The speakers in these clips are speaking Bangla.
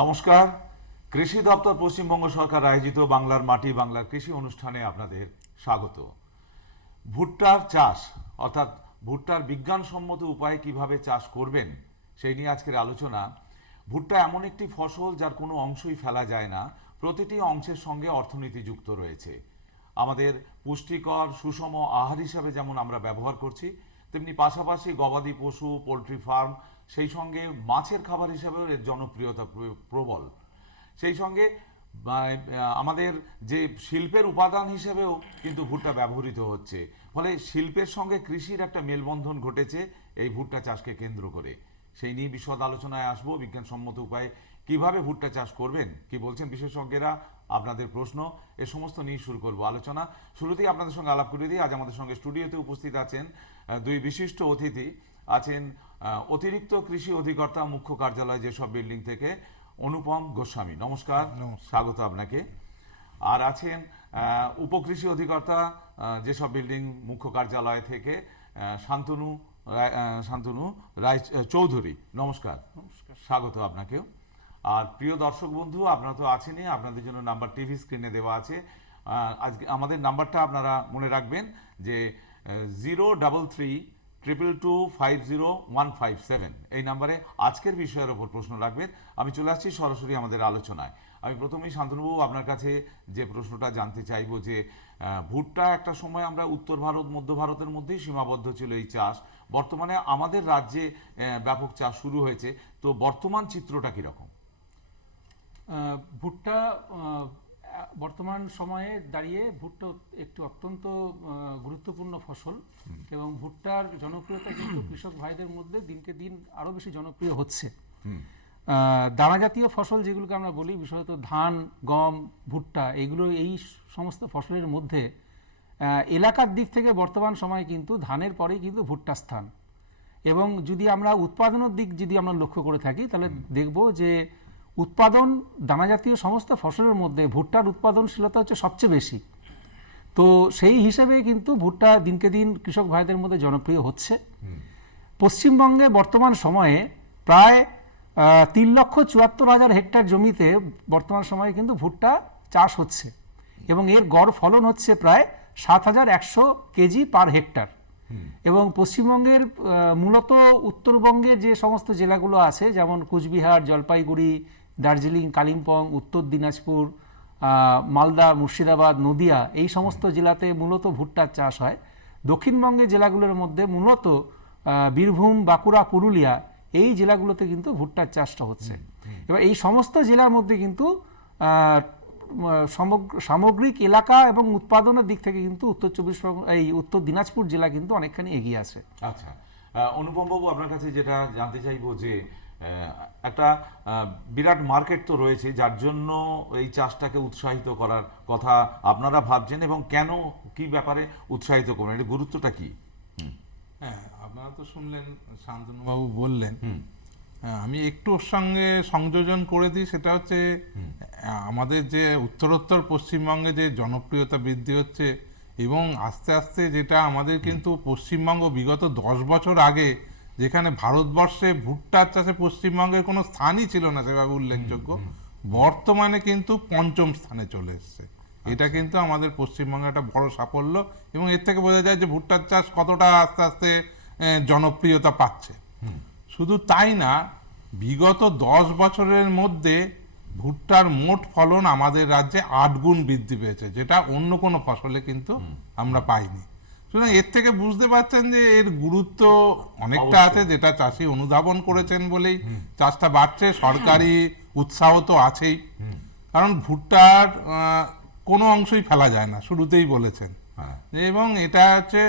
নমস্কার। কৃষি দপ্তর পশ্চিমবঙ্গ সরকার আয়োজিত বাংলার মাটি বাংলার কৃষি অনুষ্ঠানে আপনাদের স্বাগত। ভুট্টার চাষ অর্থাৎ ভুট্টার বিজ্ঞানসম্মত উপায়ে কিভাবে চাষ করবেন সেই নিয়ে আজকের আলোচনা। ভুট্টা এমন একটি ফসল যার কোনো অংশই ফেলা যায় না, প্রতিটি অংশের সঙ্গে অর্থনীতি যুক্ত রয়েছে। আমাদের পুষ্টিকর সুষম আহার হিসাবে যেমন আমরা ব্যবহার করছি, তেমনি পাশাপাশি গবাদি পশু, পোলট্রি ফার্ম, সেই সঙ্গে মাছের খাবার হিসাবেও এর জনপ্রিয়তা প্রবল। সেই সঙ্গে আমাদের যে শিল্পের উপাদান হিসেবেও কিন্তু ভুট্টা ব্যবহৃত হচ্ছে। ফলে শিল্পের সঙ্গে কৃষির একটা মেলবন্ধন ঘটেছে এই ভুট্টা চাষকে কেন্দ্র করে। সেই নিয়ে বিশদ আলোচনায় আসবো। বিজ্ঞানসম্মত উপায়ে কিভাবে ভুট্টা চাষ করবেন, কি বলছেন বিশেষজ্ঞরা, আপনাদের প্রশ্ন, এ সমস্ত নিয়ে শুরু করব আলোচনা। শুরুতেই আপনাদের সঙ্গে আলাপ করে দিই। আজ আমাদের সঙ্গে স্টুডিওতে উপস্থিত আছেন দুই বিশিষ্ট অতিথি। আছেন অতিরিক্ত কৃষি অধিকর্তা, মুখ্য কার্যালয়, যেসব বিল্ডিং থেকে অনুপম গোস্বামী। নমস্কার, স্বাগত আপনাকে। আর আছেন উপকৃষি অধিকর্তা, যেসব বিল্ডিং, মুখ্য কার্যালয় থেকে শান্তনু রায় চৌধুরী। নমস্কার, স্বাগত আপনাকেও। আর প্রিয় দর্শক বন্ধু, আপনারা তো আছেনই, আপনাদের জন্য নাম্বার টিভি স্ক্রিনে দেওয়া আছে। আজকে আমাদের নাম্বারটা আপনারা মনে রাখবেন যে 033-222-50157, এই নাম্বারে আজকের বিষয়ের ওপর প্রশ্ন রাখবেন। আমি চলে আসছি সরাসরি আমাদের আলোচনায়। আমি প্রথমেই শান্তনুবাবু আপনার কাছে যে প্রশ্নটা জানতে চাইবো যে ভুট্টা একটা সময় আমরা উত্তর ভারত, মধ্য ভারতের মধ্যেই সীমাবদ্ধ ছিল এই চাষ। বর্তমানে আমাদের রাজ্যে ব্যাপক চাষ শুরু হয়েছে, তো বর্তমান চিত্রটা কীরকম? ভুট্টা বর্তমান সময়ে দাঁড়িয়ে ভুট্টা একটি অত্যন্ত গুরুত্বপূর্ণ ফসল এবং ভুট্টার জনপ্রিয়তা কিন্তু কৃষক ভাইদের মধ্যে দিনকে দিন আরও বেশি জনপ্রিয় হচ্ছে। দানা জাতীয় ফসল যেগুলোকে আমরা বলি, বিশেষত ধান, গম, ভুট্টা, এগুলো এই সমস্ত ফসলের মধ্যে এলাকার দিক থেকে বর্তমান সময়ে কিন্তু ধানের পরেই কিন্তু ভুট্টার স্থান। এবং যদি আমরা উৎপাদনের দিক যদি আমরা লক্ষ্য করে থাকি, তাহলে দেখব যে উৎপাদন দানা জাতীয় সমস্ত ফসলের মধ্যে ভুট্টার উৎপাদনশীলতা হচ্ছে সবচেয়ে বেশি। তো সেই হিসাবে কিন্তু ভুট্টা দিনকে দিন কৃষক ভাইদের মধ্যে জনপ্রিয় হচ্ছে। পশ্চিমবঙ্গে বর্তমান সময়ে প্রায় 3,74,000 হেক্টর জমিতে বর্তমান সময়ে কিন্তু ভুট্টা চাষ হচ্ছে এবং এর গড় ফলন হচ্ছে প্রায় 7,100 কেজি পার হেক্টর। এবং পশ্চিমবঙ্গের মূলত উত্তরবঙ্গে যে সমস্ত জেলাগুলো আছে, যেমন কুচবিহার, জলপাইগুড়ি, দার্জিলিং, কালিম্পং, উত্তর দিনাজপুর, মালদা, মুর্শিদাবাদ, নদিয়া, এই সমস্ত জেলাতে মূলত ভুট্টার চাষ হয়। দক্ষিণবঙ্গের জেলাগুলোর মধ্যে মূলত বীরভূম, বাঁকুড়া, পুরুলিয়া, এই জেলাগুলোতে কিন্তু ভুট্টার চাষটা হচ্ছে। এবার এই সমস্ত জেলার মধ্যে কিন্তু সামগ্রিক এলাকা এবং উৎপাদনের দিক থেকে কিন্তু উত্তর দিনাজপুর জেলা কিন্তু অনেকখানি এগিয়ে আছে। আচ্ছা, অনুপম বাবু, আপনার কাছে যেটা জানতে চাইবো যে একটা বিরাট মার্কেট তো রয়েছে, যার জন্য এই চাষটাকে উৎসাহিত করার কথা আপনারা ভাবছেন, এবং কেন, কি ব্যাপারে উৎসাহিত করবেন, এর গুরুত্বটা কি? হ্যাঁ, আপনারা তো শুনলেন, শান্তনুবাবু বললেন, আমি একটু ওর সঙ্গে সংযোজন করে দিই। সেটা হচ্ছে আমাদের যে উত্তরোত্তর পশ্চিমবঙ্গে যে জনপ্রিয়তা বৃদ্ধি হচ্ছে এবং আস্তে আস্তে যেটা আমাদের কিন্তু পশ্চিমবঙ্গ বিগত 10 বছর আগে যেখানে ভারতবর্ষে ভুট্টার চাষে পশ্চিমবঙ্গের কোনো স্থানই ছিল না সেভাবে উল্লেখযোগ্য, বর্তমানে কিন্তু 5ম স্থানে চলে এসছে। এটা কিন্তু আমাদের পশ্চিমবঙ্গে একটা বড় সাফল্য এবং এর থেকে বোঝা যায় যে ভুট্টার চাষ কতটা আস্তে আস্তে জনপ্রিয়তা পাচ্ছে। শুধু তাই না, বিগত 10 বছরের মধ্যে ভুট্টার মোট ফলন আমাদের রাজ্যে 8 গুণ বৃদ্ধি পেয়েছে, যেটা অন্য কোনো ফসলে কিন্তু আমরা পাইনি। সুতরাং এর থেকে বুঝতে পারছেন যে এর গুরুত্ব অনেকটা আছে, যেটা চাষি অনুধাবন করেছেন বলেই চাষটা বাড়ছে। সরকারি উৎসাহ তো আছেই, কারণ ভুট্টার কোনো অংশই ফেলা যায় না, শুরুতেই বলেছেন। এবং এটা হচ্ছে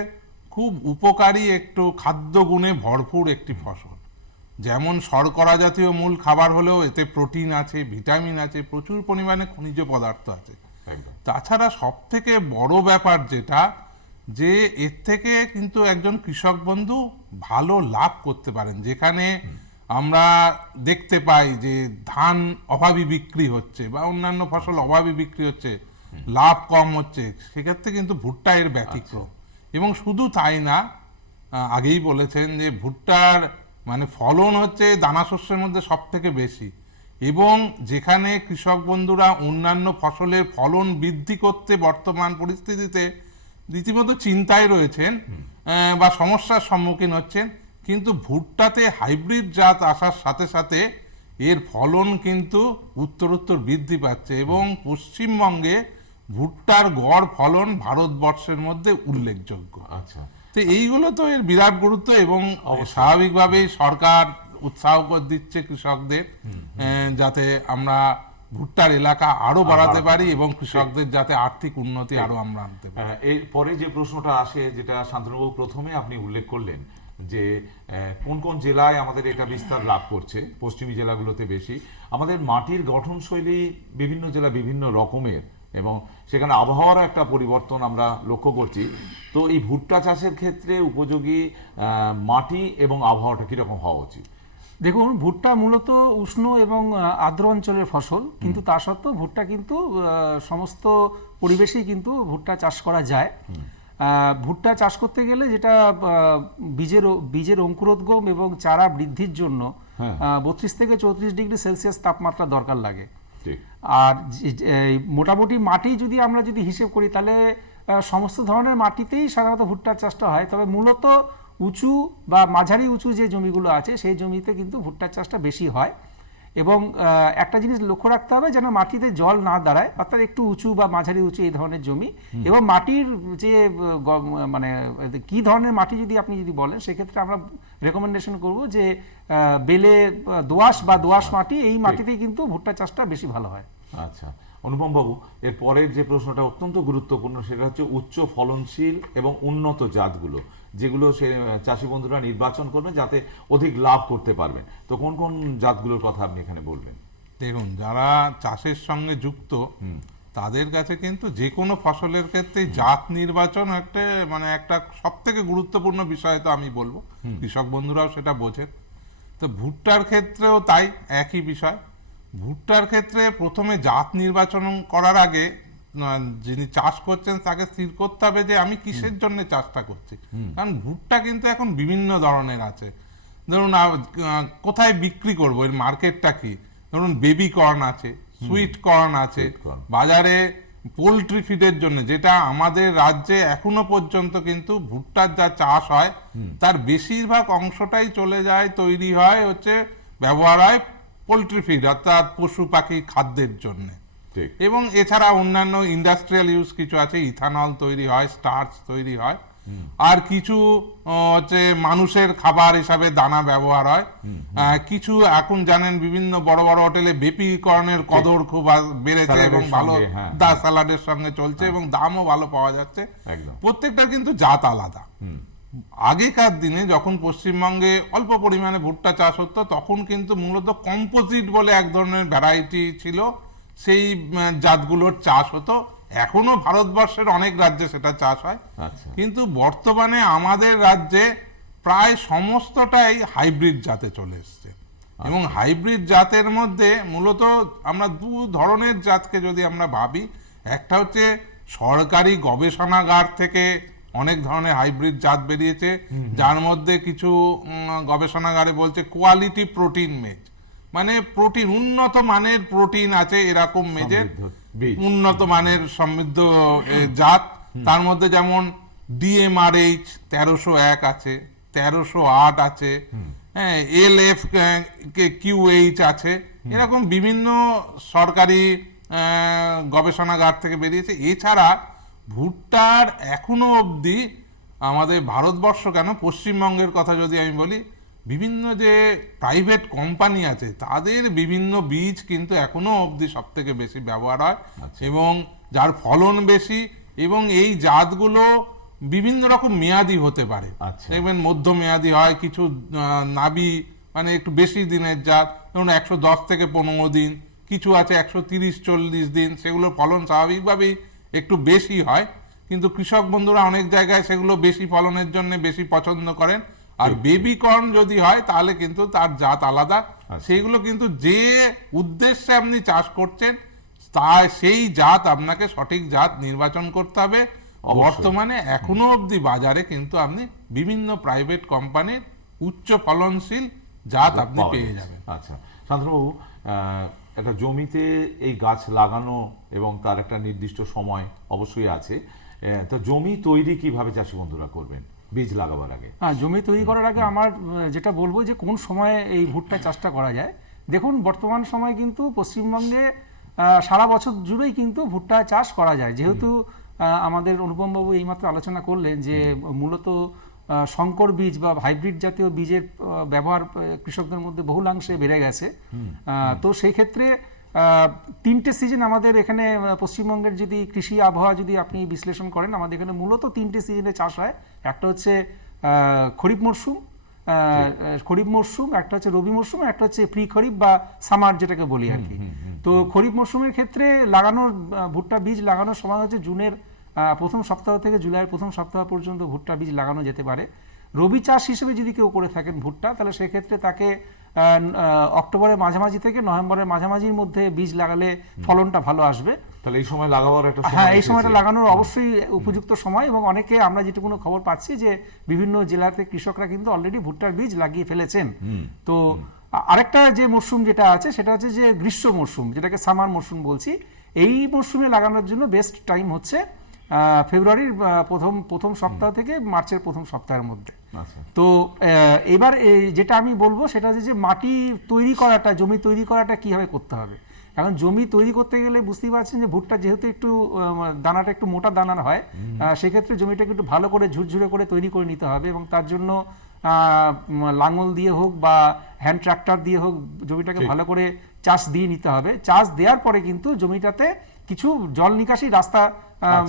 খুব উপকারী, একটু খাদ্য গুণে ভরপুর একটি ফসল। যেমন শর্করা জাতীয় মূল খাবার হলেও এতে প্রোটিন আছে, ভিটামিন আছে, প্রচুর পরিমাণে খনিজ পদার্থ আছে। তাছাড়া সব থেকে বড় ব্যাপার যেটা, যে এর থেকে কিন্তু একজন কৃষক বন্ধু ভালো লাভ করতে পারেন। যেখানে আমরা দেখতে পাই যে ধান অভাবী বিক্রি হচ্ছে বা অন্যান্য ফসল অভাবী বিক্রি হচ্ছে, লাভ কম হচ্ছে, সেক্ষেত্রে কিন্তু ভুট্টা এর ব্যতিক্রম। এবং শুধু তাই না, আগেই বলেছেন যে ভুট্টার মানে ফলন হচ্ছে দানা শস্যের মধ্যে সব থেকে বেশি এবং যেখানে কৃষক বন্ধুরা অন্যান্য ফসলের ফলন বৃদ্ধি করতে বর্তমান পরিস্থিতিতে রীতিমতো চিন্তায় রয়েছেন বা সমস্যার সম্মুখীন হচ্ছেন, কিন্তু ভুট্টাতে হাইব্রিড জাত আসার সাথে সাথে এর ফলন কিন্তু উত্তরোত্তর বৃদ্ধি পাচ্ছে এবং পশ্চিমবঙ্গে ভুট্টার গড় ফলন ভারতবর্ষের মধ্যে উল্লেখযোগ্য। আচ্ছা, তো এইগুলো তো এর বিরাট গুরুত্ব এবং স্বাভাবিকভাবেই সরকার উৎসাহ করে দিচ্ছে কৃষকদের যাতে আমরা ভুট্টার এলাকা আরো বাড়াতে পারি এবং কৃষকদের যাতে আর্থিক উন্নতি আরো আমরা আনতে পারি। এরপরে যে প্রশ্নটা আসে, যেটা শান্তনুবাবু প্রথমে আপনি উল্লেখ করলেন যে কোন কোন জেলায় আমাদের এটা বিস্তার লাভ করছে, পশ্চিমী জেলাগুলোতে বেশি। আমাদের মাটির গঠনশৈলী বিভিন্ন জেলা বিভিন্ন রকমের এবং সেখানে আবহাওয়ারও একটা পরিবর্তন আমরা লক্ষ্য করছি। তো এই ভুট্টা চাষের ক্ষেত্রে উপযোগী মাটি এবং আবহাওয়াটা কীরকম হওয়া উচিত? দেখুন, ভুট্টা মূলত উষ্ণ এবং আর্দ্র অঞ্চলের ফসল, কিন্তু তা সত্ত্বেও ভুট্টা কিন্তু সমস্ত পরিবেশেই কিন্তু ভুট্টা চাষ করা যায়। ভুট্টা চাষ করতে গেলে যেটা বীজের অঙ্কুরোদ্গম এবং চারা বৃদ্ধির জন্য 32 থেকে 34 ডিগ্রি সেলসিয়াস তাপমাত্রা দরকার লাগে। আর মোটামুটি মাটি যদি আমরা হিসেব করি তাহলে সমস্ত ধরনের মাটিতেই সাধারণত ভুট্টার চাষটা হয়, তবে মূলত উঁচু বা মাঝারি উঁচু যে জমিগুলো আছে সেই জমিতে কিন্তু ভুট্টার চাষটা বেশি হয়। এবং একটা জিনিস লক্ষ্য রাখতে হবে যেন মাটিতে জল না দাঁড়ায়, অর্থাৎ একটু উঁচু বা মাঝারি উঁচু এই ধরনের জমি। এবং মাটির যে মানে কি ধরনের মাটি আপনি বলেন, সেক্ষেত্রে আমরা রেকমেন্ডেশন করব যে বেলে দোআঁশ বা দোআঁশ মাটি, এই মাটিতেই কিন্তু ভুট্টা চাষটা বেশি ভালো হয়। আচ্ছা, অনুপম বাবু, এর পরের যে প্রশ্নটা অত্যন্ত গুরুত্বপূর্ণ সেটা হচ্ছে উচ্চ ফলনশীল এবং উন্নত জাতগুলো, যেগুলো সে চাষি বন্ধুরা নির্বাচন করবে যাতে অধিক লাভ করতে পারবেন। তো কোন কোন জাতগুলোর কথা আপনি এখানে বলবেন? দেখুন, যারা চাষের সঙ্গে যুক্ত তাদের কাছে কিন্তু যে কোনো ফসলের ক্ষেত্রে জাত নির্বাচন একটা সব থেকে গুরুত্বপূর্ণ বিষয়, তো আমি বলবো কৃষক বন্ধুরাও সেটা বোঝেন। তো ভুট্টার ক্ষেত্রেও তাই একই বিষয়। ভুট্টার ক্ষেত্রে প্রথমে জাত নির্বাচন করার আগে যিনি চাষ করছেন তাকে স্থির করতে হবে যে আমি কিসের জন্য চাষটা করছি। কারণ ভুট্টা কিন্তু এখন বিভিন্ন ধরনের আছে। ধরুন কোথায় বিক্রি করবো, এর মার্কেটটা কি। ধরুন বেবি কর্ন আছে, সুইট কর্ন আছে, বাজারে পোলট্রি ফিডের জন্য, যেটা আমাদের রাজ্যে এখনো পর্যন্ত কিন্তু ভুট্টার যা চাষ হয় তার বেশিরভাগ অংশটাই চলে যায়, তৈরি হয় ব্যবহার হয় পোলট্রি ফিড, অর্থাৎ পশু পাখি খাদ্যের জন্য। এবং এছাড়া অন্যান্য ইন্ডাস্ট্রিয়াল ইউজ কিছু আছে, ইথানল তৈরি হয়, স্টার্চ তৈরি হয়, আর কিছু মানুষের খাবার হিসাবে দানা ব্যবহার হয়। কিছু এখন জানেন বিভিন্ন বড় বড় হোটেলে বেপিকরণের কদর খুব বেড়েছে এবং ভালো স্যালাডের সঙ্গে চলছে এবং দামও ভালো পাওয়া যাচ্ছে। প্রত্যেকটা কিন্তু জাত আলাদা। আগেকার দিনে যখন পশ্চিমবঙ্গে অল্প পরিমাণে ভুট্টা চাষ হতো তখন কিন্তু মূলত কম্পোজিট বলে এক ধরনের ভ্যারাইটি ছিল, সেই জাতগুলোর চাষ হতো। এখনো ভারতবর্ষের অনেক রাজ্যে সেটা চাষ হয়, কিন্তু বর্তমানে আমাদের রাজ্যে প্রায় সমস্তটাই হাইব্রিড জাতে চলে এসছে। এবং হাইব্রিড জাতের মধ্যে মূলত আমরা দু ধরনের জাতকে যদি আমরা ভাবি, একটা হচ্ছে সরকারি গবেষণাগার থেকে অনেক ধরনের হাইব্রিড জাত বেরিয়েছে, যার মধ্যে কিছু গবেষণাগারে বলছে কোয়ালিটি প্রোটিন মেজ, মানে প্রোটিন উন্নত মানের প্রোটিন আছে এরকম মেজের উন্নত মানের সমৃদ্ধ জাত। তার মধ্যে যেমন DMRH 1301 আছে, 1308 আছে, LF QH আছে, এরকম বিভিন্ন সরকারি গবেষণাগার থেকে বেরিয়েছে। এছাড়া ভুট্টার এখনো অবধি আমাদের ভারতবর্ষ কেন পশ্চিমবঙ্গের কথা যদি আমি বলি, বিভিন্ন যে প্রাইভেট কোম্পানি আছে তাদের বিভিন্ন বীজ কিন্তু এখনো অবধি সব থেকে বেশি ব্যবহার হয় এবং যার ফলন বেশি। এবং এই জাতগুলো বিভিন্ন রকম মেয়াদি হতে পারে, দেখবেন মধ্যমেয়াদি হয়, কিছু নাবি মানে একটু বেশি দিনের জাত, ধরুন 110 থেকে 15 দিন, কিছু আছে 130-40 দিন, সেগুলোর ফলন স্বাভাবিকভাবেই একটু বেশি হয়। কিন্তু কৃষক বন্ধুরা অনেক জায়গায় সেগুলো বেশি ফলনের জন্য বেশি পছন্দ করেন। আর বেবি কর্ন যদি হয় তাহলে কিন্তু তার জাত আলাদা, সেইগুলো কিন্তু যে উদ্দেশ্যে আপনি চাষ করছেন সেই জাত আপনাকে সঠিক জাত নির্বাচন করতে হবে। বর্তমানে এখনো অবধি বাজারে কিন্তু আপনি বিভিন্ন প্রাইভেট কোম্পানির উচ্চ ফলনশীল জাত আপনি পেয়ে যাবেন। আচ্ছা শান্তনুবাবু, একটা জমিতে এই গাছ লাগানো এবং তার একটা নির্দিষ্ট সময় অবশ্যই আছে। তো জমি তৈরি কিভাবে চাষি বন্ধুরা করবেন বীজ লাগাবার আগে? হ্যাঁ, জমি তৈরি করার আগে আমার যেটা বলবো যে কোন সময়ে এই ভুট্টা চাষটা করা যায়। দেখুন, বর্তমান সময়ে কিন্তু পশ্চিমবঙ্গে সারা বছর জুড়েই কিন্তু ভুট্টা চাষ করা যায়, যেহেতু আমাদের অনুপম বাবু এইমাত্র আলোচনা করলেন যে মূলত সংকর বীজ বা হাইব্রিড জাতীয় বীজের ব্যবহার কৃষকদের মধ্যে বহুলাংশে বেড়ে গেছে। তো সেই ক্ষেত্রে তিনটে সিজন আমাদের এখানে পশ্চিমবঙ্গের যদি কৃষি আবহাওয়া যদি আপনি বিশ্লেষণ করেন, আমাদের এখানে মূলত তিনটে সিজনে চাষ হয়। একটা হচ্ছে খরিফ মরশুম, একটা হচ্ছে রবি মরশুম, একটা হচ্ছে প্রি খরিফ বা সামার যেটাকে বলি আর কি। তো খরিফ মরশুমের ক্ষেত্রে লাগানোর ভুট্টা বীজ লাগানোর সময় হচ্ছে জুনের প্রথম সপ্তাহ থেকে জুলাইয়ের প্রথম সপ্তাহ পর্যন্ত ভুট্টা বীজ লাগানো যেতে পারে। রবি চাষ হিসেবে যদি কেউ করে থাকেন ভুট্টা, তাহলে সেক্ষেত্রে তাকে অক্টোবরের মাঝামাঝি থেকে নভেম্বরের মাঝামাঝির মধ্যে বীজ লাগালে ফলনটা ভালো আসবে। তাহলে এই সময় লাগাবার একটা হ্যাঁ, এই সময়টা লাগানোর অবশ্যই উপযুক্ত সময়। এবং অনেকে আমরা যেটুকু খবর পাচ্ছি যে বিভিন্ন জেলাতে কৃষকরা কিন্তু অলরেডি ভুট্টার বীজ লাগিয়ে ফেলেছেন। তো আরেকটা যে মরশুম যেটা আছে সেটা হচ্ছে যে গ্রীষ্ম মরশুম, যেটাকে সামার মরশুম বলছি। এই মরশুমে লাগানোর জন্য বেস্ট টাইম হচ্ছে ফেব্রুয়ারির প্রথম সপ্তাহ থেকে মার্চের প্রথম সপ্তাহের মধ্যে। তো এবার যেটা আমি বলবো সেটা হচ্ছে যে মাটি তৈরি করাটা, জমি তৈরি করাটা কিভাবে করতে হবে। এখন জমি তৈরি করতে গেলে বুঝতেই পারছেন যে ভুট্টা যেহেতু একটু দানাটা একটু মোটা দানার হয়, সেক্ষেত্রে জমিটাকে একটু ভালো করে ঝুরঝুরে করে তৈরি করে নিতে হবে এবং তার জন্য লাঙল দিয়ে হোক বা হ্যান্ড ট্রাক্টর দিয়ে হোক জমিটাকে ভালো করে চাষ দিয়ে নিতে হবে। চাষ দেওয়ার পরে কিন্তু জমিটাতে কিছু জল নিকাশি রাস্তা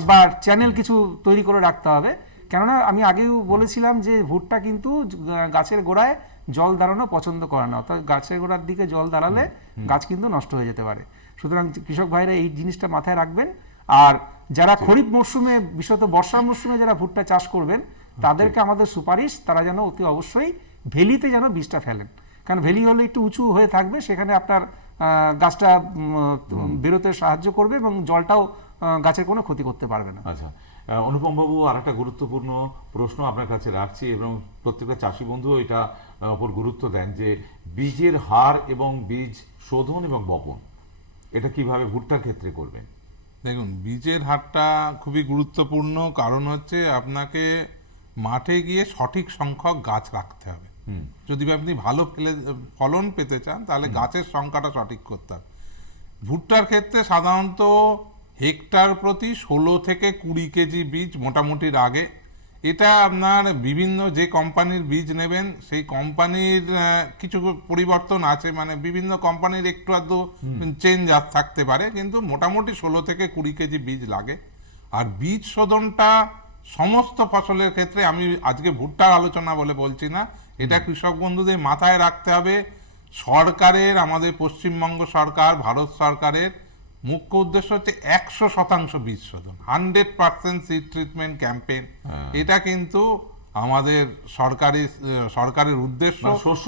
বা চ্যানেল কিছু তৈরি করে রাখতে হবে। কেননা আমি আগেও বলেছিলাম যে ভুট্টা কিন্তু গাছের গোড়ায় জল দাঁড়ানো পছন্দ করে না, অর্থাৎ গাছের গোড়ার দিকে জল দাঁড়ালে গাছ কিন্তু নষ্ট হয়ে যেতে পারে। সুতরাং কৃষক ভাইরা এই জিনিসটা মাথায় রাখবেন। আর যারা খরিফ মরশুমে, বিশেষত বর্ষা মরশুমে যারা ভুট্টা চাষ করবেন, তাদেরকে আমাদের সুপারিশ তারা যেন অতি অবশ্যই ভেলিতে যেন বীজটা ফেলেন। কারণ ভেলি হলে একটু উঁচু হয়ে থাকবে, সেখানে আপনার গাছটা বেরোতে সাহায্য করবে এবং জলটাও গাছের কোনো ক্ষতি করতে পারবে না। আচ্ছা, অনুপম বাবু, আর একটা গুরুত্বপূর্ণ প্রশ্ন আপনার কাছে রাখছি এবং প্রত্যেকটা চাষি বন্ধু এটা ওপর গুরুত্ব দেন যে বীজের হার এবং বীজ শোধন এবং বপন এটা কিভাবে ভুট্টার ক্ষেত্রে করবেন? দেখুন, বীজের হারটা খুবই গুরুত্বপূর্ণ, কারণ হচ্ছে আপনাকে মাঠে গিয়ে সঠিক সংখ্যক গাছ রাখতে হবে। যদি আপনি ভালো ফলন পেতে চান তাহলে গাছের সংখ্যাটা সঠিক করতে হবে। ভুট্টার ক্ষেত্রে সাধারণত হেক্টর প্রতি 16 থেকে 20 কেজি বীজ মোটামুটি লাগে। এটা আপনার বিভিন্ন যে কোম্পানির বীজ নেবেন সেই কোম্পানির কিছু পরিবর্তন আছে, মানে বিভিন্ন কোম্পানির একটু আধটু চেঞ্জ থাকতে পারে, কিন্তু মোটামুটি 16 থেকে 20 কেজি বীজ লাগে। আর বীজ শোধনটা সমস্ত ফসলের ক্ষেত্রে, আমি আজকে ভুট্টার আলোচনা বলে বলছি না, এটা কৃষক বন্ধুদের মাথায় রাখতে হবে। সরকারের, আমাদের পশ্চিমবঙ্গ সরকার, ভারত সরকারের মুখ্য উদ্দেশ্য হচ্ছে 100% বীজ শোধন, 100% সিড ট্রিটমেন্ট ক্যাম্পেইন। এটা কিন্তু আমাদের সরকারের উদ্দেশ্য, শস্য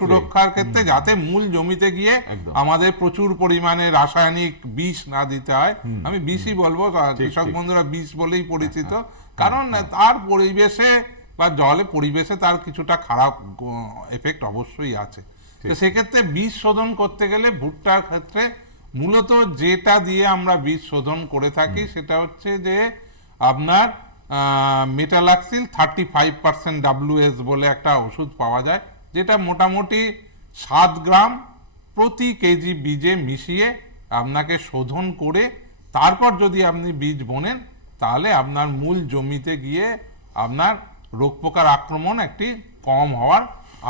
সুরক্ষার ক্ষেত্রে, যাতে মূল জমিতে গিয়ে আমাদের প্রচুর পরিমাণে রাসায়নিক বিষ না দিতে হয়। আমি বিষই বলবো, কৃষক বন্ধুরা বিষ বলেই পরিচিত, কারণ তার পরিবেশে বা জলে পরিবেশে তার কিছুটা খারাপ এফেক্ট অবশ্যই আছে। তো সেক্ষেত্রে বীজ শোধন করতে গেলে ভুট্টার ক্ষেত্রে মূলত যেটা দিয়ে আমরা বীজ শোধন করে থাকি সেটা হচ্ছে যে আপনার মেটালাক্সিল 35% WS বলে একটা ওষুধ পাওয়া যায়, যেটা মোটামুটি 7 গ্রাম প্রতি কেজি বীজে মিশিয়ে আপনাকে শোধন করে তারপর যদি আপনি বীজ বোনেন তাহলে আপনার মূল জমিতে গিয়ে আপনার রোগ পোকার আক্রমণ একটি কম হওয়ার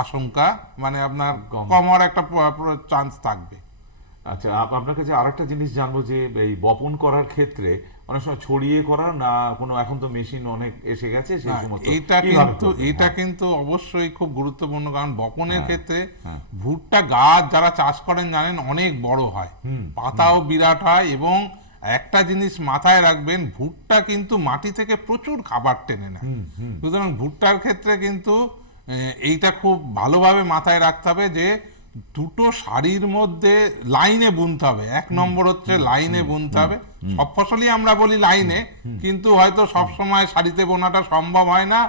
আশঙ্কা, মানে আপনার কম হওয়ার একটা চান্স থাকবে। আচ্ছা, আপনার কাছে আরেকটা জিনিস জানবো যে এই বপন করার ক্ষেত্রে অনেক সময় ছড়িয়ে করা না কোনো, এখন তো মেশিন অনেক এসে গেছে, সেই সমস্ত এটা কিন্তু অবশ্যই খুব গুরুত্বপূর্ণ, কারণ বপনের ক্ষেত্রে ভুট্টা গাছ যারা চাষ করেন জানেন অনেক বড় হয়, পাতাও বিরাট হয়, এবং একটা জিনিস মাথায় রাখবেন, ভুট্টা কিন্তু মাটি থেকে প্রচুর খাবার টেনে নেয়। সুতরাং ভুট্টার ক্ষেত্রে কিন্তু এইটা খুব ভালোভাবে মাথায় রাখতে হবে যে দুটো সারির মধ্যে লাইনে বুনতে হবে। 1 নম্বর হচ্ছে লাইনে বুনতে হবে। সব ফসলই আমরা বলি লাইনে, কিন্তু হয়তো সব সময় সারিতে বোনাটা সম্ভব হয় না।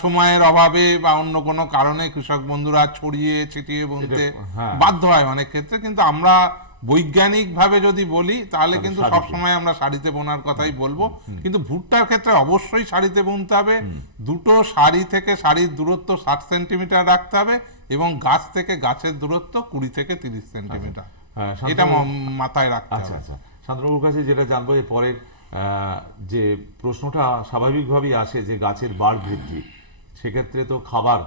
সময়ের অভাবে বা অন্য কোনো কারণে কৃষক বন্ধুরা ছড়িয়ে ছিটিয়ে বুনতে হ্যাঁ। বাধ্য হয় অনেক ক্ষেত্রে, কিন্তু আমরা বৈজ্ঞানিক ভাবে যদি বলি তাহলে কিন্তু সারিতে। সবসময় আমরা শাড়িতে বোনার কথাই বলবো। কিন্তু ভুট্টার ক্ষেত্রে অবশ্যই শাড়িতে বুনতে হবে। দুটো শাড়ি থেকে শাড়ির দূরত্ব 60 সেন্টিমিটার রাখতে হবে এবং গাছ থেকে গাছের দূরত্ব 20 থেকে 30 সেন্টিমিটার, হ্যাঁ, এটা শান্তনু- মাথায় রাখতে আচ্ছা হবে। আচ্ছা, শান্তনুর কাছে যেটা জানবো এর পরের যে প্রশ্নটা স্বাভাবিকভাবেই আসে যে গাছের বাড় বৃদ্ধি, সেক্ষেত্রে তো খাবার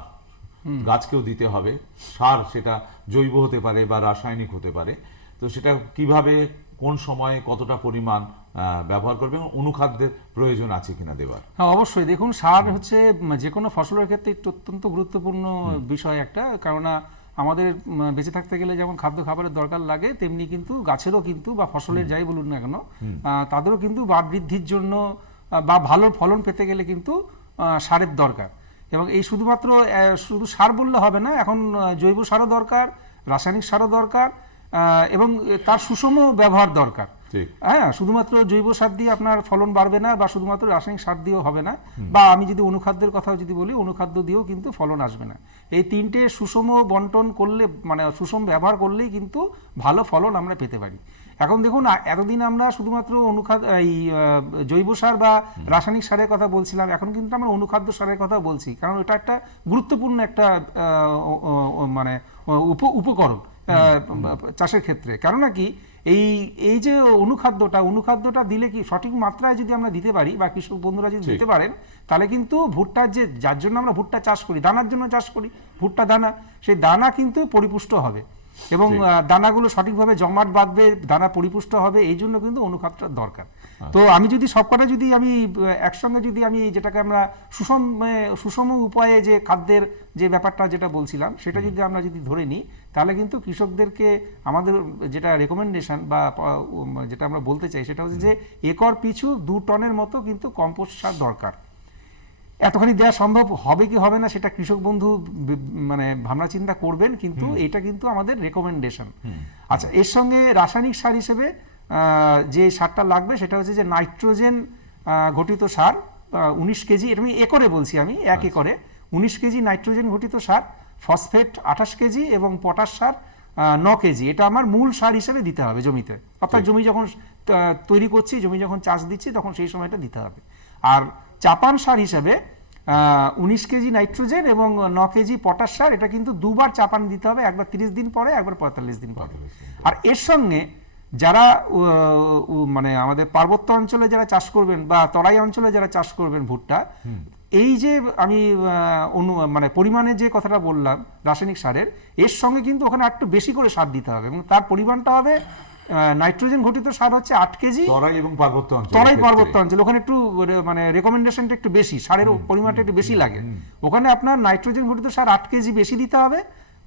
গাছকেও দিতে হবে, সার সেটা জৈব হতে পারে বা রাসায়নিক হতে পারে, তো সেটা কিভাবে কোন সময়ে কতটা পরিমাণ ব্যবহার করবে এবং অনুখাদ্যের প্রয়োজন আছে কিনা দেবার? হ্যাঁ, অবশ্যই। দেখুন, সার হচ্ছে যে কোনো ফসলের ক্ষেত্রে একটু অত্যন্ত গুরুত্বপূর্ণ বিষয় একটা, কেননা আমাদের বেঁচে থাকতে গেলে যেমন খাদ্য খাবারের দরকার লাগে, তেমনি কিন্তু গাছেরও কিন্তু বা ফসলের যাই বলুন না কেন তাদেরও কিন্তু বাড় বৃদ্ধির জন্য বা ভালো ফলন পেতে গেলে কিন্তু সারের দরকার। এবং এই শুধুমাত্র শুধু সার বললে হবে না, এখন জৈব সারও দরকার, রাসায়নিক সারও দরকার, এবং তার সুষম ব্যবহার দরকার। ঠিক। হ্যাঁ, শুধুমাত্র জৈব সার দিয়ে আপনার ফলন বাড়বে না বা শুধুমাত্র রাসায়নিক সার দিয়েও হবে না, বা আমি যদি অনুখাদ্যের কথা যদি বলি, অনুখাদ্য দিয়েও কিন্তু ফলন আসবে না। এই তিনটে সুষম বন্টন করলে, মানে সুষম ব্যবহার করলেই কিন্তু ভালো ফলন আমরা পেতে পারি। এখন দেখুন, এতদিন আমরা শুধুমাত্র জৈব সার বা রাসায়নিক সারের কথা বলছিলাম, এখন কিন্তু আমরা অনুখাদ্য সারের কথা বলছি, কারণ এটা একটা গুরুত্বপূর্ণ একটা মানে উপকরণ চাষের ক্ষেত্রে। কেননা কি, এই যে অনুখাদ্যটা দিলে কি সঠিক মাত্রায় যদি আমরা দিতে পারি বা কৃষক বন্ধুরা যদি দিতে পারেন, তাহলে কিন্তু ভুট্টার যার জন্য আমরা ভুট্টা চাষ করি, দানার জন্য চাষ করি, ভুট্টা দানা, সেই দানা কিন্তু পরিপুষ্ট হবে এবং দানাগুলো সঠিকভাবে জমাট বাঁধবে, দানা পরিপুষ্ট হবে, এই জন্য কিন্তু অনুখাদ্যটা দরকার। তো আমি যদি সবকটা যদি আমি একসঙ্গে যদি আমি যেটাকে আমরা সুষম উপায়ে যে খাদ্যের যে ব্যাপারটা যেটা বলছিলাম, সেটা যদি আমরা যদি ধরে নিই, তাহলে কিন্তু কৃষকদেরকে আমাদের যেটা রেকমেন্ডেশন বা যেটা আমরা বলতে চাই, সেটা হচ্ছে যে একর পিছু 2 টনের মতো কিন্তু কম্পোস্ট সার দরকার। এতখানি দেওয়া সম্ভব হবে কি হবে না সেটা কৃষক বন্ধু মানে ভাবনা চিন্তা করবেন, কিন্তু এটা কিন্তু আমাদের রেকমেন্ডেশন। আচ্ছা, এর সঙ্গে রাসায়নিক সার হিসেবে যে সারটা লাগবে সেটা হচ্ছে যে নাইট্রোজেন ঘটিত সার 19 কেজি, এটা আমি একরে বলছি, আমি 1 একরে 19 কেজি নাইট্রোজেন ঘটিত সার, ফসফেট 28 কেজি এবং পটাশ সার 9 কেজি। এটা আমার মূল সার হিসেবে দিতে হবে জমিতে, অর্থাৎ জমি যখন তৈরি করছি, জমি যখন চাষ দিচ্ছি, তখন সেই সময়টা দিতে হবে। আর চাপান সার হিসেবে 19 কেজি নাইট্রোজেন এবং 9 কেজি পটাশ সার, এটা কিন্তু দুবার চাপান দিতে হবে, একবার 30 দিন পরে, একবার 45 দিন পরে। আর এর সঙ্গে যারা মানে আমাদের পার্বত্য অঞ্চলে যারা চাষ করবেন বা তরাই অঞ্চলে যারা চাষ করবেন ভুট্টা, এই যে আমি মানে পরিমাণে যে কথাটা বললাম রাসায়নিক সারের, এর সঙ্গে কিন্তু ওখানে একটু বেশি করে সার দিতে হবে এবং তার পরিমাণটা হবে নাইট্রোজেন ঘটিত সার হচ্ছে 8 কেজি। তরাই এবং পার্বত্য অঞ্চল, তরাই পার্বত্য অঞ্চল, ওখানে একটু মানে রেকমেন্ডেশনটা একটু বেশি, সারের পরিমাণটা একটু বেশি লাগে। ওখানে আপনার নাইট্রোজেন ঘটিত সার 8 কেজি বেশি দিতে হবে,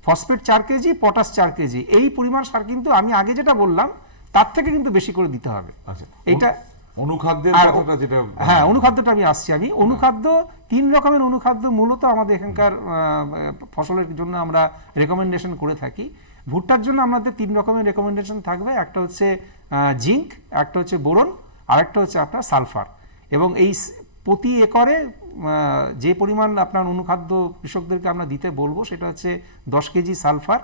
ফসফেট 4 কেজি, পটাশ 4 কেজি। এই পরিমাণ সার কিন্তু আমি আগে যেটা বললাম তার থেকে কিন্তু বেশি করে দিতে হবে। আচ্ছা, এটা অনুখাদ্যের কথাটা যেটা, হ্যাঁ, অনুখাদ্যটা আমি আসছি। আমি অনুখাদ্য 3 রকমের অনুখাদ্য মূলত আমাদের এখানকার ফসলের জন্য আমরা রেকমেন্ডেশন করে থাকি। ভুট্টার জন্য আমাদের 3 রকমের রেকমেন্ডেশন থাকবে, একটা হচ্ছে জিঙ্ক, একটা হচ্ছে বোরন, আর একটা হচ্ছে আপনার সালফার। এবং এই প্রতি একরে যে পরিমাণ আপনার অনুখাদ্য কৃষকদেরকে আমরা দিতে বলবো সেটা হচ্ছে 10 কেজি সালফার,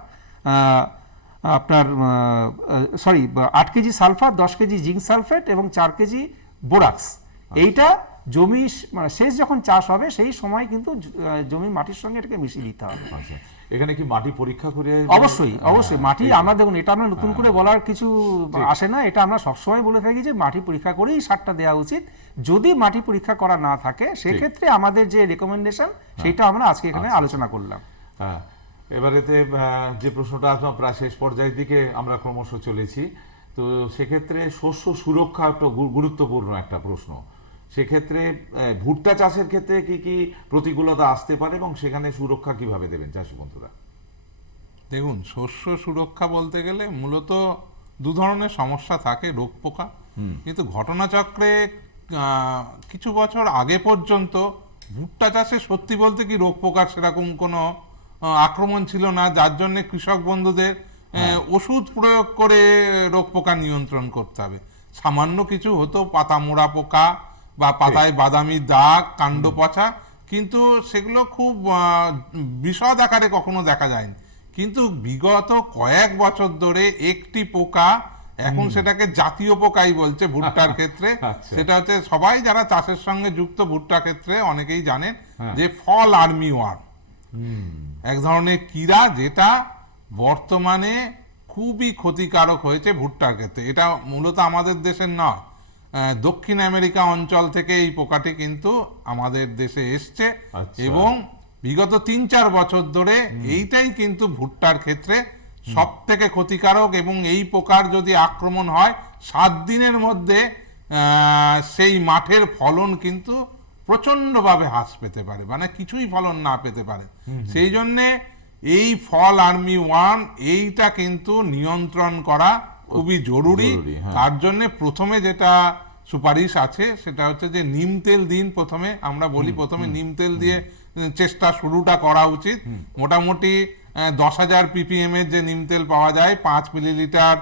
আপনার 8 KG sulphur, 10 KG zinc sulphate এবং 4 কেজি বোরাক্স। এইটা জমি মানে শেষ যখন চাষ হবে সেই সময় কিন্তু জমির মাটির সঙ্গে এটাকে মিশিয়ে দিতে হবে। আচ্ছা, এখানে কি মাটি পরীক্ষা করে? অবশ্যই মাটি আমরা দেখুন, এটা আমরা নতুন করে বলার কিছু আসে না, এটা আমরা সবসময় বলে থাকি যে মাটি পরীক্ষা করেই সারটা দেওয়া উচিত। যদি মাটি পরীক্ষা করা না থাকে সেক্ষেত্রে আমাদের যে রেকমেন্ডেশন সেটা আমরা আজকে এখানে আলোচনা করলাম। হ্যাঁ, এবারেতে যে প্রশ্নটা আসবে প্রায় শেষ পর্যায়ের দিকে আমরা ক্রমশ চলেছি, তো সেক্ষেত্রে শস্য সুরক্ষা একটা গুরুত্বপূর্ণ একটা প্রশ্ন। সেক্ষেত্রে ভুট্টা চাষের ক্ষেত্রে কি কি প্রতিকূলতা আসতে পারে এবং সেখানে সুরক্ষা কিভাবে দেবেন চাষি বন্ধুরা? দেখুন, শস্য সুরক্ষা বলতে গেলে মূলত 2 ধরনের সমস্যা থাকে, রোগ পোকা। কিন্তু ঘটনাচক্রে কিছু বছর আগে পর্যন্ত ভুট্টা চাষে সত্যি বলতে কি রোগ পোকার সেরকম কোনো আক্রমণ ছিল না, যার জন্য কৃষক বন্ধুদের ওষুধ প্রয়োগ করে রোগ পোকা নিয়ন্ত্রণ করতে হবে। সামান্য কিছু হতো, পাতা মোড়া পোকা বা পাতায় বাদামি দাগ, কাণ্ড পচা, কিন্তু সেগুলো খুব বিশদ আকারে কখনো দেখা যায়নি। কিন্তু বিগত কয়েক বছর ধরে একটি পোকা, এখন সেটাকে জাতীয় পোকাই বলছে ভুট্টার ক্ষেত্রে, আচ্ছা। সেটা হচ্ছে সবাই যারা চাষের সঙ্গে যুক্ত ভুট্টা ক্ষেত্রে অনেকেই জানেন হ্যাঁ। যে ফল আর্মি ওয়ার্ম, এক ধরনের কীড়া যেটা বর্তমানে খুবই ক্ষতিকারক হয়েছে ভুট্টার ক্ষেত্রে। এটা মূলত আমাদের দেশের নয়, দক্ষিণ আমেরিকা অঞ্চল থেকে এই পোকাটি কিন্তু আমাদের দেশে এসছে আচ্ছা। এবং বিগত ৩-৪ বছর ধরে এইটাই কিন্তু ভুট্টার ক্ষেত্রে সব থেকে ক্ষতিকারক। এবং এই পোকার যদি আক্রমণ হয় 7 দিনের মধ্যে সেই মাঠের ফলন কিন্তু প্রচন্ডভাবে হ্রাস পেতে পারে, মানে কিছুই ফলন না পেতে পারে। সেই জন্যে এই ফল আর্মি ওয়ার্ম এইটা কিন্তু নিয়ন্ত্রণ করা খুবই জরুরি। জরুরি, হ্যাঁ। তার জন্য প্রথমে যেটা সুপারিশ আছে সেটা হচ্ছে যে নিম তেল দিন। প্রথমে আমরা বলি প্রথমে নিম তেল দিয়ে চেষ্টা শুরুটা করা উচিত। মোটামুটি 10,000 ppm এর যে নিম তেল পাওয়া যায় 5 মিলিলিটার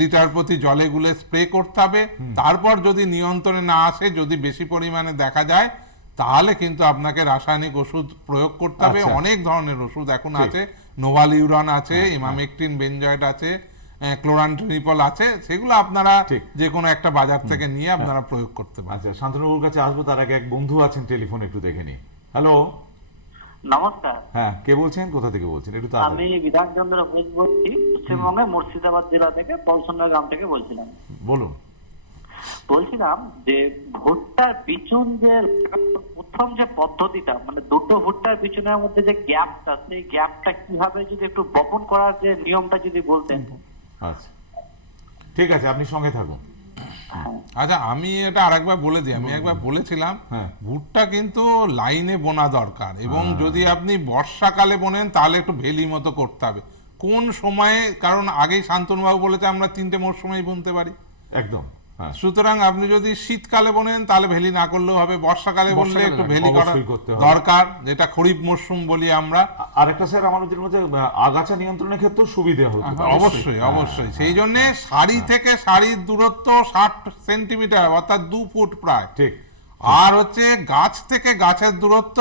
লিটার প্রতি জলে গুলে স্প্রে করতে হবে। তারপর যদি নিয়ন্ত্রণে না আসে, যদি বেশি পরিমাণে দেখা যায়, তাহলে কিন্তু আপনাকে রাসায়নিক ওষুধ প্রয়োগ করতে হবে। আচ্ছা। অনেক ধরনের ওষুধ এখন ঠিক। আছে, নোভালিউরন আছে, ইমামেকটিন বেনজয়েড আছে, ক্লোরান্ট্রিনিপল আছে, সেগুলো আপনারা ঠিক। যে কোনো একটা বাজার থেকে নিয়ে আপনারা প্রয়োগ করতে পারেন। আচ্ছা, শান্তনুবাবুর কাছে আসবো, তার আগে এক বন্ধু আছেন টেলিফোন, একটু দেখে নি। হ্যালো, নমস্কার, হ্যাঁ, কে বলছেন, কোথা থেকে বলছেন? একটু তাড়াতাড়ি। আমি বিধানচন্দ্র ঘোষ বলছি, পশ্চিমবঙ্গের মুর্শিদাবাদ জেলা থেকে পলসন্ডা গ্রাম থেকে বলছিলাম। বলুন। বলছিলাম যে ভুট্টার বিচুন যে প্রথম যে পদ্ধতিটা, মানে দুটো ভুট্টার বিচুনের মধ্যে যে গ্যাপটা, সেই গ্যাপটা কিভাবে যদি একটু বপন করার যে নিয়মটা যদি বলতেন। আচ্ছা, ঠিক আছে, আপনি সঙ্গে থাকুন। আচ্ছা, আমি এটা আরেকবার বলে দিই। আমি একবার বলেছিলাম হ্যাঁ। ভুট্টা কিন্তু লাইনে বোনা দরকার, এবং যদি আপনি বর্ষাকালে বোনেন তাহলে একটু ভেলি মতো করতে হবে। কোন সময়ে, কারণ আগেই শান্তনুবাবু বলেছে আমরা 3টে মরশুমেই বুনতে পারি। একদম, হ্যাঁ। সুতরাং আপনি যদি শীতকালে বোনেন তাহলে ভেলি না করলেও হবে, বর্ষাকালে বললে একটু ভেলি করা অবশ্যই করতে হবে। দরকার, যেটা খরিফ মরশুম বলি আমরা। আরেকটা স্যার, আমাদের মধ্যে আগাছা নিয়ন্ত্রণের ক্ষেত্রেও সুবিধা হতে পারে। অবশ্যই অবশ্যই। সেই জন্য সারি থেকে সারির দূরত্ব 60 সেন্টিমিটার, অর্থাৎ 2 ফুট প্রায়। ঠিক। আর হচ্ছে গাছ থেকে গাছের দূরত্ব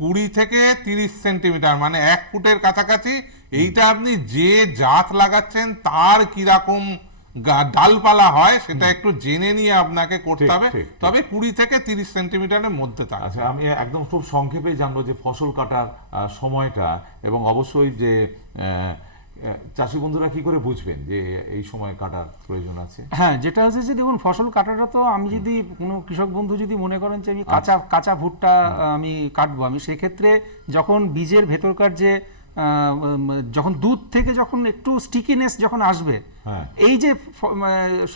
20 থেকে 30 সেন্টিমিটার, মানে 1 ফুটের কাছাকাছি। এইটা আপনি যে জাত লাগাচ্ছেন তার কিরকম ডালপালা হয় সেটা একটু জেনে নিয়ে আপনাকে করতে ঠিক, হবে। ঠিক, ঠিক। তবে 20 থেকে 30 সেন্টিমিটারের মধ্যে থাকে। আচ্ছা, আমি একদম খুব সংক্ষেপে জানবো যে ফসল কাটার সময়টা, এবং অবশ্যই যে চাষি বন্ধুরা কি করে বুঝবেন যে এই সময় কাটার প্রয়োজন আছে? হ্যাঁ, যেটা হচ্ছে যে দেখুন, ফসল কাটাটা তো আমি যদি কোনো কৃষক বন্ধু যদি মনে করেন যে আমি কাঁচা ভুট্টা আমি কাটবো, আমি সেক্ষেত্রে যখন বীজের ভেতরকার যে যখন দুধ থেকে যখন একটু স্টিকিনেস যখন আসবে, হ্যাঁ। এই যে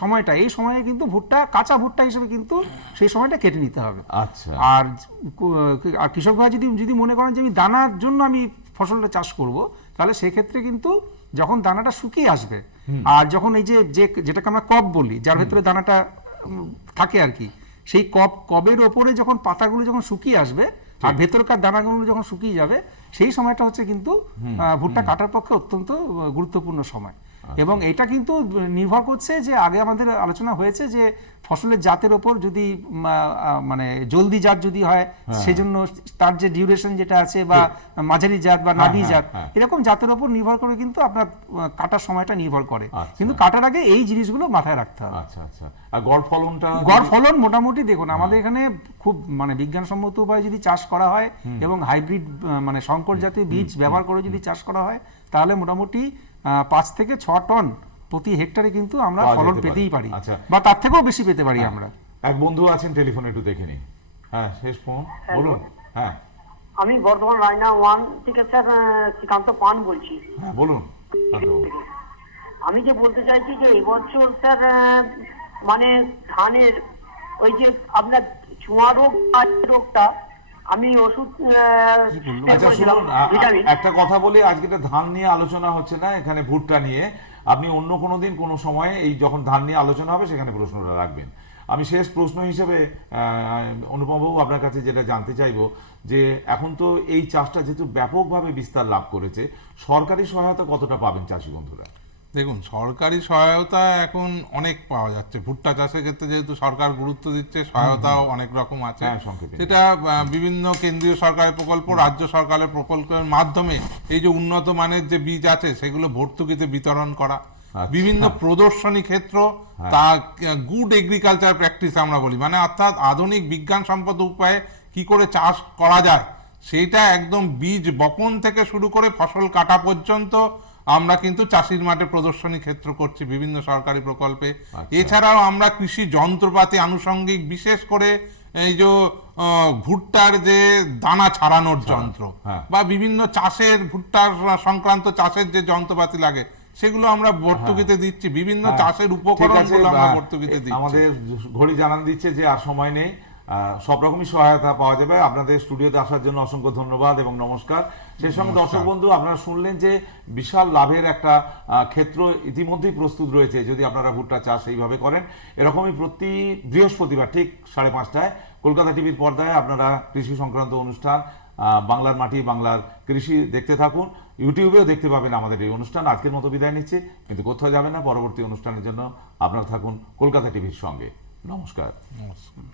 সময়টা, এই সময়ে কিন্তু ভুট্টা কাঁচা ভুট্টা হিসেবে কিন্তু সেই সময়টা কেটে নিতে হবে। আচ্ছা। আর কৃষক ভাই যদি মনে করেন যে আমি দানার জন্য আমি ফসলটা চাষ করব, তাহলে সেক্ষেত্রে কিন্তু যখন দানাটা শুকিয়ে আসবে, আর যখন এই যেটাকে আমরা কব বলি, যার ভেতরে দানাটা থাকে আর কি, সেই কবের ওপরে যখন পাতাগুলো যখন শুকিয়ে আসবে আর ভেতরকার দানাগুলো যখন শুকিয়ে যাবে, সেই সময়টা হচ্ছে কিন্তু ভুট্টা কাটার পক্ষে অত্যন্ত গুরুত্বপূর্ণ সময়। এবং এটা কিন্তু নির্ভর করছে যে আগে আমাদের আলোচনা হয়েছে যে ফসলের জাতের ওপর, যদি মানে জলদি জাত যদি হয় সেজন্য তার যে ডিউরেশন যেটা আছে, বা মাঝারি জাত বা নাবি জাত, এরকম জাতের ওপর নির্ভর করে কিন্তু আপনার কাটার সময়টা নির্ভর করে। কিন্তু কাটার আগে এই জিনিসগুলো মাথায় রাখতে হবে। আচ্ছা আচ্ছা। আর গড় ফলনটা? গড় ফলন মোটামুটি দেখুন, আমাদের এখানে খুব মানে বিজ্ঞানসম্মত উপায়ে যদি চাষ করা হয় এবং হাইব্রিড মানে সংকর জাতীয় বীজ ব্যবহার করে যদি চাষ করা হয়, তাহলে মোটামুটি 5 থেকে 6 টন প্রতি হেক্টরে কিন্তু আমরা ফলন পেতেই পারি, বা তার থেকেও বেশি পেতে পারি আমরা। এক বন্ধু আছেন টেলিফোনে, একটু দেখে নি। হ্যাঁ, শেষ ফোন, বলুন। হ্যাঁ, আমি বর্ধমান রায়না 1 থেকে স্যার শ্রীকান্ত পান বলছি। হ্যাঁ, বলুন। আমি যে বলতে চাইছি যে এবছর স্যার মানে ধানের ওই যে আপনার চুয়া রোগটা আমি ওষুধ আচ্ছা শুনুন, একটা কথা বলি, আজকে ধান নিয়ে আলোচনা হচ্ছে না, এখানে ভুট্টা নিয়ে। আপনি অন্য কোনো দিন কোনো সময়ে এই যখন ধান নিয়ে আলোচনা হবে সেখানে প্রশ্নটা রাখবেন। আমি শেষ প্রশ্ন হিসেবে অনুপমবাবু আপনার কাছে যেটা জানতে চাইবো, যে এখন তো এই চাষটা যেহেতু ব্যাপকভাবে বিস্তার লাভ করেছে, সরকারি সহায়তা কতটা পাবেন চাষি বন্ধুরা? দেখুন, সরকারি সহায়তা এখন অনেক পাওয়া যাচ্ছে। ভুট্টা চাষের ক্ষেত্রে যেহেতু সরকার গুরুত্ব দিচ্ছে, সহায়তাও অনেক রকম আছে। হ্যাঁ, সংক্ষেপে। সেটা বিভিন্ন কেন্দ্রীয় সরকারের প্রকল্প, রাজ্য সরকারের প্রকল্পের মাধ্যমে এই যে উন্নত মানের যে বীজ আছে সেগুলো ভর্তুকিতে বিতরণ করা, বিভিন্ন প্রদর্শনী ক্ষেত্র, তা গুড এগ্রিকালচার প্র্যাকটিস আমরা বলি, মানে অর্থাৎ আধুনিক বিজ্ঞানসম্মত উপায়ে কি করে চাষ করা যায়, সেইটা একদম বীজ বপন থেকে শুরু করে ফসল কাটা পর্যন্ত আমরা কিন্তু চাষির মাঠে প্রদর্শনী ক্ষেত্র করছি বিভিন্ন সরকারি প্রকল্পে। এছাড়াও আমরা কৃষি যন্ত্রপাতি আনুষঙ্গিক, বিশেষ করে এই যে ভুট্টার যে দানা ছাড়ানোর যন্ত্র বা বিভিন্ন চাষের ভুট্টার সংক্রান্ত চাষের যে যন্ত্রপাতি লাগে সেগুলো আমরা ভর্তুকিতে দিচ্ছি। বিভিন্ন চাষের উপকরণগুলো আমরা ভর্তুকিতে দিচ্ছি। আমাদের ঘড়ি জানান দিচ্ছে যে আর সময় নেই, সব রকমই সহায়তা পাওয়া যাবে। আপনাদের স্টুডিওতে আসার জন্য অসংখ্য ধন্যবাদ এবং নমস্কার। সেই সঙ্গে দর্শক বন্ধু, আপনারা শুনলেন যে বিশাল লাভের একটা ক্ষেত্র ইতিমধ্যেই প্রস্তুত রয়েছে যদি আপনারা ভুট্টা চাষ এইভাবে করেন। এরকমই প্রতি বৃহস্পতিবার ঠিক 5:30টায় কলকাতা টিভির পর্দায় আপনারা কৃষি সংক্রান্ত অনুষ্ঠান বাংলার মাটি বাংলার কৃষি দেখতে থাকুন। ইউটিউবেও দেখতে পাবেন আমাদের এই অনুষ্ঠান। আজকের মতো বিদায় নিচ্ছে, কিন্তু কোথাও যাবে না। পরবর্তী অনুষ্ঠানের জন্য আপনারা থাকুন কলকাতা টিভির সঙ্গে। নমস্কার। নমস্কার।